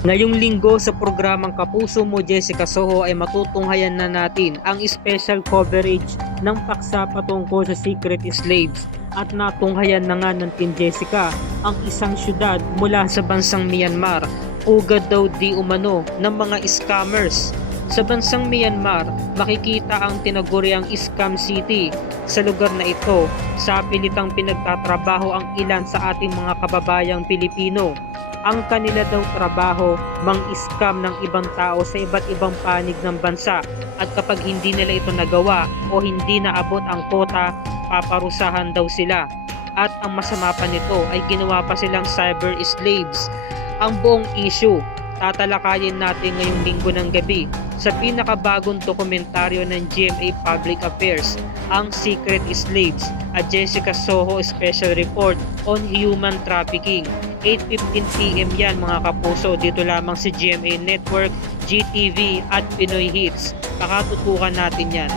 Ngayong linggo sa programang Kapuso Mo Jessica Soho ay matutunghayan na natin ang special coverage ng paksa patungkol sa Secret Slaves at natunghayan na nga ng Team Jessica ang isang syudad mula sa bansang Myanmar, pugad daw di umano ng mga scammers. Sa bansang Myanmar, makikita ang tinaguriang Scam City. Sa lugar na ito, sa pilitang pinagtatrabaho ang ilan sa ating mga kababayang Pilipino. Ang kanila daw trabaho, mang-scam ng ibang tao sa iba't ibang panig ng bansa, at kapag hindi nila ito nagawa o hindi naabot ang kota, paparusahan daw sila. At ang masama pa nito ay ginawa pa silang cyber slaves. Ang buong issue, tatalakayin natin ngayong linggo ng gabi sa pinakabagong dokumentaryo ng GMA Public Affairs, ang Secret Slaves, a Jessica Soho Special Report on Human Trafficking. 8:15 PM yan mga kapuso, dito lamang sa GMA Network, GTV at Pinoy Hits. Pakatutukan natin yan.